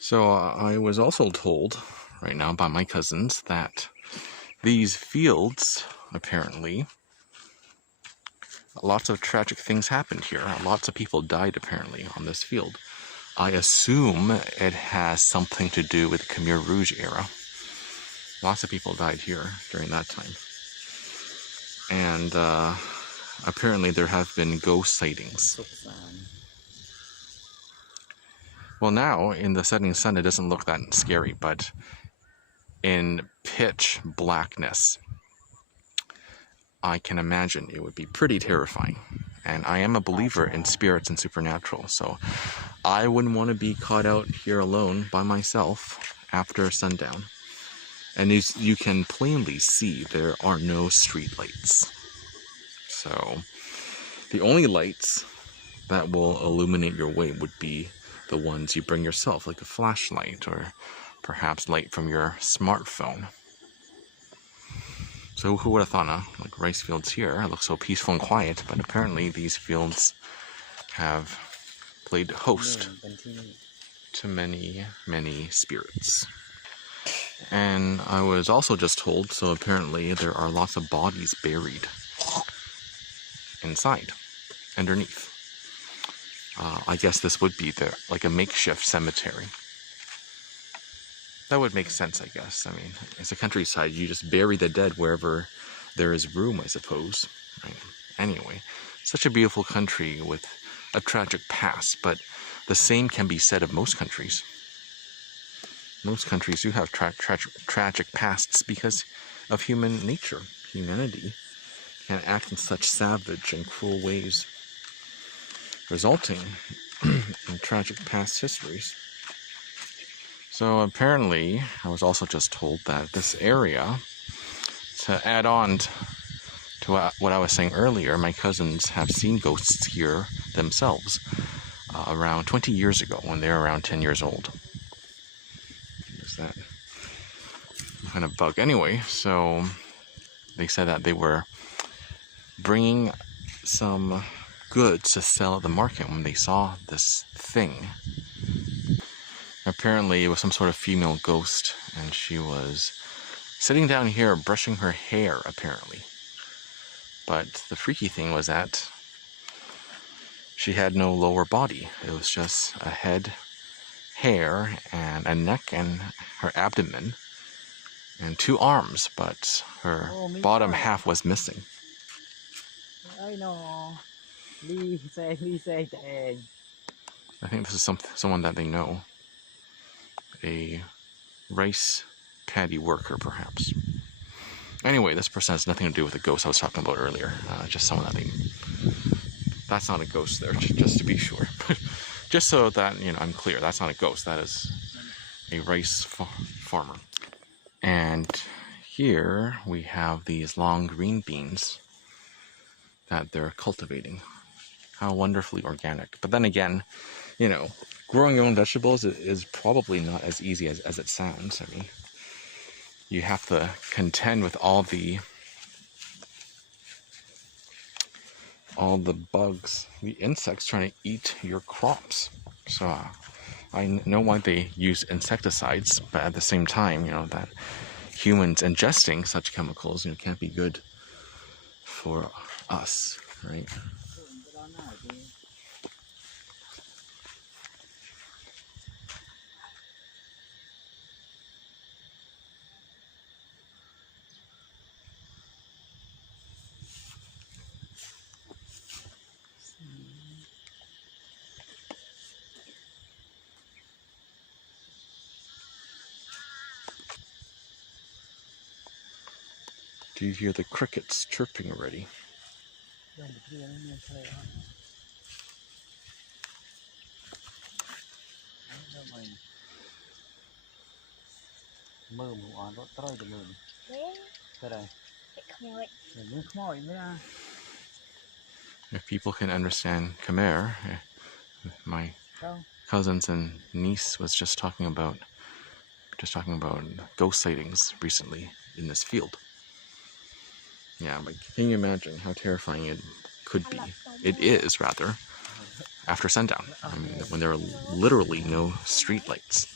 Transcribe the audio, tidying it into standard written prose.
So I was also told right now by my cousins that these fields, apparently, lots of tragic things happened here. Lots of people died, apparently, on this field. I assume it has something to do with the Khmer Rouge era. Lots of people died here during that time. And apparently there have been ghost sightings. Well, now, in the setting sun, it doesn't look that scary, but in pitch blackness, I can imagine it would be pretty terrifying. And I am a believer in spirits and supernatural, so I wouldn't want to be caught out here alone by myself after sundown. And as you can plainly see, there are no street lights. So the only lights that will illuminate your way would be the ones you bring yourself, like a flashlight or perhaps light from your smartphone. So who would have thought, like rice fields here look so peaceful and quiet, but apparently these fields have played host to many, many spirits. And I was also just told, so apparently there are lots of bodies buried inside, underneath. I guess this would be like a makeshift cemetery. That would make sense, I guess. I mean, it's a countryside. You just bury the dead wherever there is room, I suppose. Right? Anyway, such a beautiful country with a tragic past, but the same can be said of most countries. Most countries do have tragic pasts because of human nature. Humanity can act in such savage and cruel ways, resulting in tragic past histories. So apparently, I was also just told that this area, to add on to what I was saying earlier, my cousins have seen ghosts here themselves around 20 years ago when they were around 10 years old. Is that kind of bug? Anyway, so they said that they were bringing some goods to sell at the market when they saw this thing. Apparently it was some sort of female ghost, and she was sitting down here brushing her hair, apparently. But the freaky thing was that she had no lower body. It was just a head, hair, and a neck, and her abdomen, and 2 arms, but her bottom half was missing. I know. I think this is someone that they know. A rice paddy worker, perhaps. Anyway, this person has nothing to do with the ghost I was talking about earlier. Just someone that they... That's not a ghost there, just to be sure. Just so that, I'm clear, that's not a ghost. That is a rice farmer. And here we have these long green beans that they're cultivating. How wonderfully organic. But then again, growing your own vegetables is probably not as easy as it sounds. I mean, you have to contend with all the bugs, the insects trying to eat your crops. So I know why they use insecticides, but at the same time, that humans ingesting such chemicals, can't be good for us, right? Do you hear the crickets chirping already? If people can understand Khmer, my cousins and niece was just talking about ghost sightings recently in this field. Yeah, but can you imagine how terrifying it could be? It is, rather, after sundown. I mean, when there are literally no street lights.